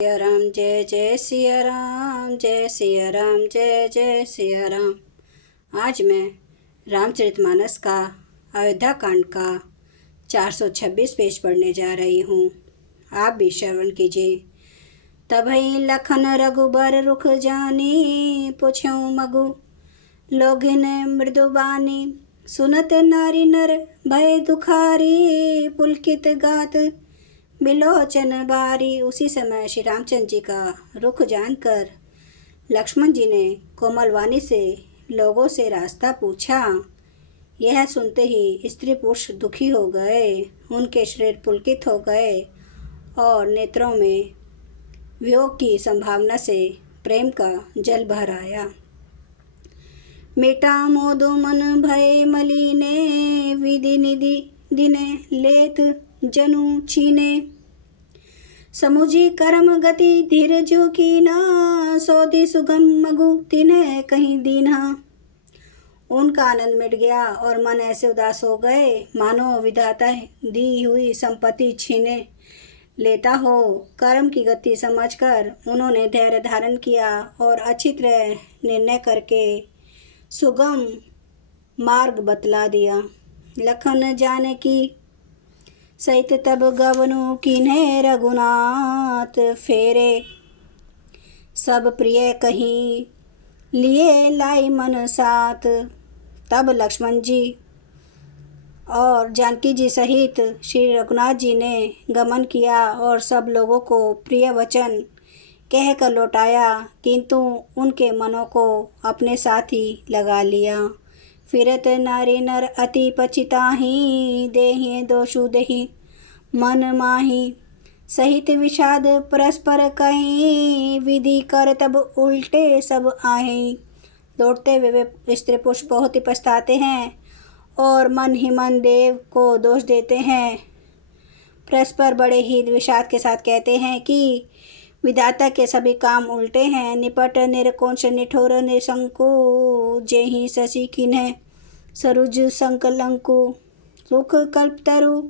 सिया राम जय जय सिया राम, जय सिया राम जय जय सिया राम। आज मैं रामचरितमानस का अयोध्या कांड का 426 पेज पढ़ने जा रही हूँ। आप भी श्रवण कीजिए। तभई लखन रघुबर रुख जानी, पूछ्यों मगु लोगिन मृदुबानी। सुनत नारी नर भय दुखारी, पुलकित गात बिलोचन बारी। उसी समय श्री रामचंद्र जी का रुख जानकर लक्ष्मण जी ने कोमल वाणी से लोगों से रास्ता पूछा। यह सुनते ही स्त्री पुरुष दुखी हो गए, उनके शरीर पुलकित हो गए और नेत्रों में वियोग की संभावना से प्रेम का जल भर आया। मिटा मोदो मन भय मलिने, विधि निधि दिने लेत जनु छीने। समुझी कर्म गति धीरजो कीना, सोधि सुगम मगु तिन्ह कहीं दीन्हा। उनका आनंद मिट गया और मन ऐसे उदास हो गए मानो विधाता दी हुई संपत्ति छीने लेता हो। कर्म की गति समझकर उन्होंने धैर्य धारण किया और अच्छी तरह निर्णय करके सुगम मार्ग बतला दिया। लखन जाने की सहित तब गवनु कीन्हे रघुनाथ फेरे। सब प्रिय कहीं लिए लाई मन साथ। तब लक्ष्मण जी और जानकी जी सहित श्री रघुनाथ जी ने गमन किया और सब लोगों को प्रिय वचन कह कर लौटाया, किंतु उनके मनों को अपने साथ ही लगा लिया। फिरत नारी नर अति पछिताहि, देहि दोषु देहि मन माही। सहित विषाद परस्पर कहीं, विधि कर तब उल्टे सब आहें। लौटते हुए वे स्त्री पुरुष बहुत ही पछताते हैं और मन ही मन देव को दोष देते हैं। परस्पर बड़े ही विषाद के साथ कहते हैं कि विधाता के सभी काम उल्टे हैं। निपट निरकुंश निठोर निशंकु, जेहि शशि किन्ह सरुज संकलंकु। रुख कल्पतरु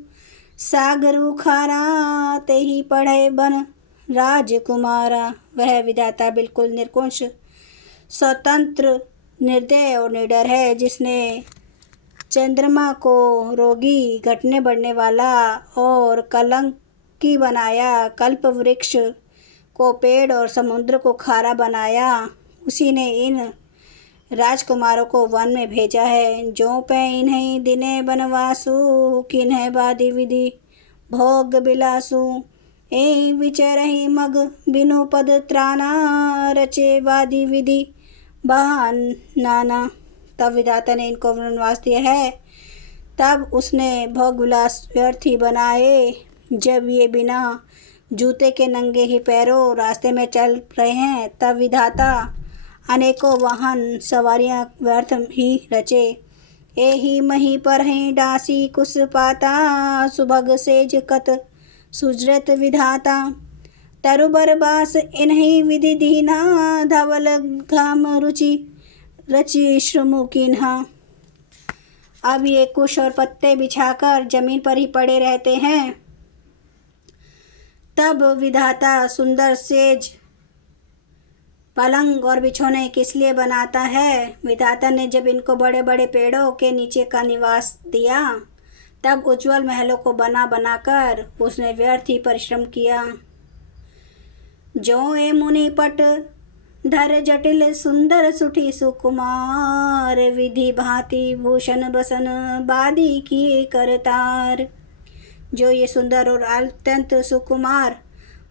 सागरु खारा, तेहि पढ़े बन राजकुमारा। वह विधाता बिल्कुल निरकुंश, स्वतंत्र, निर्दय और निडर है, जिसने चंद्रमा को रोगी, घटने बढ़ने वाला और कलंकी बनाया, कल्प वृक्ष को पेड़ और समुद्र को खारा बनाया। उसी ने इन राजकुमारों को वन में भेजा है। जो पे इन्हें दिने बनवासु, किन्ह बादी विधि भोग बिलासु। ए विचरहि मग बिनु पद त्राना, रचे वादी विधि बहान नाना। तब विधाता ने इनको वनवास दिया है। तब उसने भोग विलास व्यर्थ ही बनाए। जब ये बिना जूते के नंगे ही पैरों रास्ते में चल रहे हैं, तब विधाता अनेकों वाहन सवारियां व्यर्थ ही रचे। एहि मही पर हैं डासी कुस पाता, सुभग सेज कत सुजरत विधाता। तरुबर बास इन्हीं विधि दीना, धवल घाम रुचि रचि श्रमु कीन्हा। अब ये कुश और पत्ते बिछाकर जमीन पर ही पड़े रहते हैं। तब विधाता सुंदर सेज, पलंग और बिछौने किस लिए बनाता है? विधाता ने जब इनको बड़े बड़े पेड़ों के नीचे का निवास दिया, तब उज्जवल महलों को बना बनाकर उसने व्यर्थ ही परिश्रम किया। जो ए मुनि पट धर जटिल सुंदर सुठी सुकुमार, विधि भांति भूषण बसन बादी किए करतार। जो ये सुंदर और अत्यंत सुकुमार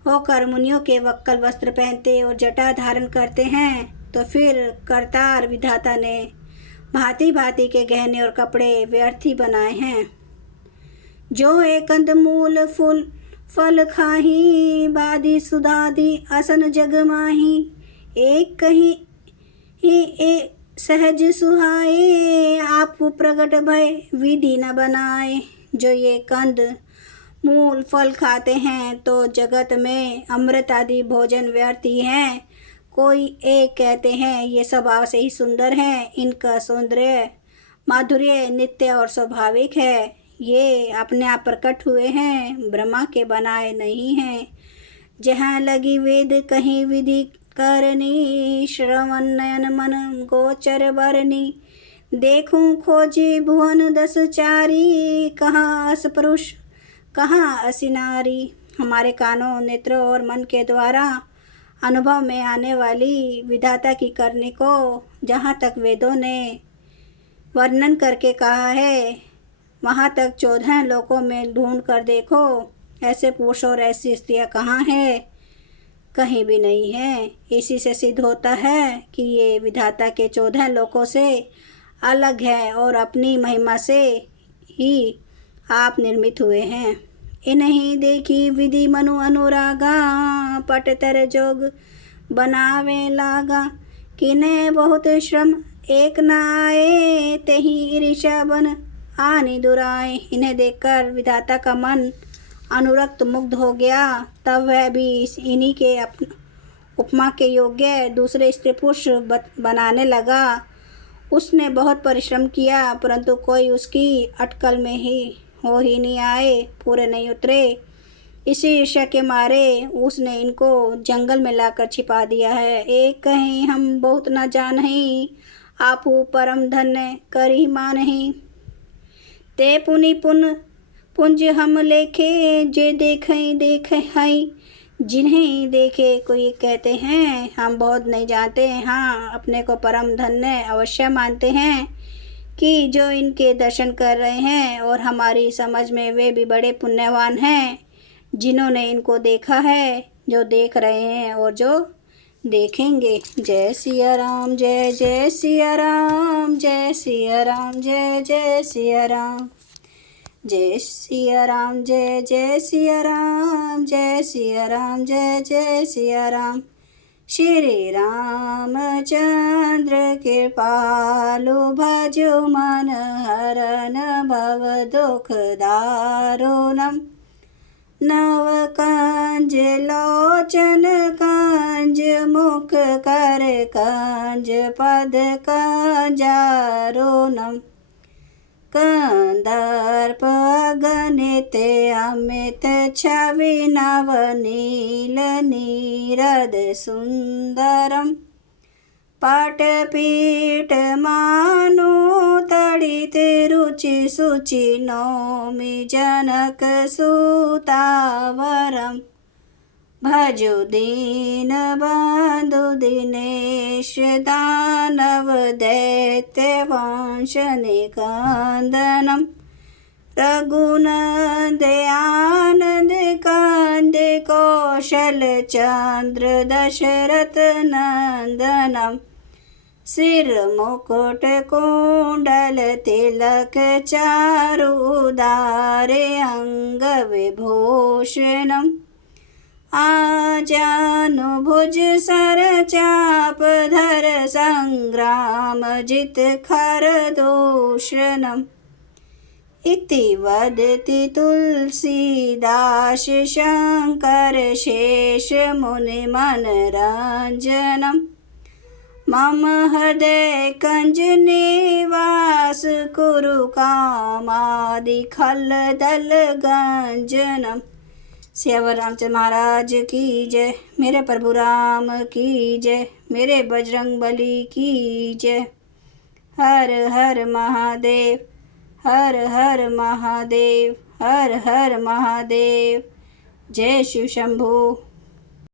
होकर मुनियों के वक्कल वस्त्र पहनते और जटा धारण करते हैं, तो फिर करतार विधाता ने भांति भांति के गहने और कपड़े व्यर्थ ही बनाए हैं। जो एक कंदमूल फूल फल खाही, बादी सुधादी असन जग माही। एक कहीं ही एक सहज सुहाए, आप प्रगट भय विधि न बनाए। जो ये कंद मूल फल खाते हैं तो जगत में अमृत आदि भोजन व्यर्थ ही हैं। कोई एक कहते हैं ये स्वभाव से ही सुंदर हैं, इनका सौंदर्य माधुर्य नित्य और स्वाभाविक है। ये अपने आप प्रकट हुए हैं, ब्रह्मा के बनाए नहीं हैं। जहाँ लगी वेद कहीं विधि करनी, श्रवण नयन मन गोचर बरनी। देखूं खोजी भुवन दस चारी, कहाँ अस पुरुष कहाँ असी नारी। हमारे कानों, नेत्रों और मन के द्वारा अनुभव में आने वाली विधाता की करनी को जहाँ तक वेदों ने वर्णन करके कहा है, वहाँ तक 14 लोकों में ढूंढ कर देखो, ऐसे पुरुष और ऐसी स्त्रियाँ कहाँ है? कहीं भी नहीं है। इसी से सिद्ध होता है कि ये विधाता के 14 लोकों से अलग है और अपनी महिमा से ही आप निर्मित हुए हैं। इन्हीं देखी विधि मनु अनुरागा, पट तर जोग बनावे लागा। किन्हें बहुत श्रम एक न आए, तेहि ईर्ष्या बन आनी दुराए। इन्हें देखकर विधाता का मन अनुरक्त मुग्ध हो गया। तब वह भी इन्हीं के उपमा के योग्य दूसरे स्त्री पुरुष बनाने लगा। उसने बहुत परिश्रम किया, परंतु कोई उसकी अटकल में हो ही नहीं आए, पूरे नहीं उतरे। इसी ईर्ष्या के मारे उसने इनको जंगल में लाकर छिपा दिया है। एक कहीं हम बहुत न जानहीं, आपू परम धन्य करी मानहीं। ते पुनि पुंज हम लेखे, जे देखे हई। जिन्हें देखे कोई कहते हैं हम बहुत नहीं जानते, हाँ अपने को परम धन्य अवश्य मानते हैं कि जो इनके दर्शन कर रहे हैं, और हमारी समझ में वे भी बड़े पुण्यवान हैं जिन्होंने इनको देखा है, जो देख रहे हैं और जो देखेंगे। जय सिया राम, जय जय सिया राम, जय सिया राम, जय जय सिया राम। जय सिया राम, जय जय सिया राम, जय सिया राम, जय जय सिया राम। श्री रामचंद्र कृपालु, भजो मन हरन भव दुख दारुणम्। नव कंज लोचन कंज, मुख कर कंज, पद कंजारुणम्। कंदर्प गणित अमित, छवि नव नील नीरद सुंदरम। पटपीठ मानो तड़ित, रुचि सुचि नौमि जनक सुतावरम। भजो दीन बंधु दिनेश, दानव दैत्य वंश निकंदनम। रघुनंद आनंद कंद, कौशल चंद्र दशरथ नंदनम। सिर मुकुट कुंडल तिलक, चारु उदारे अंग विभूषणम। आजानुभुज सर चाप धर, संग्राम जित खर दूषणम। इति वदति तुलसीदास, शंकर शेष मुनि मनरंजनम। मम हृदय कंज निवास, कुरु कामादि खल दल गंजनम। सियावर रामचंद्र महाराज की जय, मेरे प्रभु राम की जय, मेरे बजरंग बली की जय। हर हर महादेव, हर हर महादेव, हर हर महादेव। जय शिव शंभू।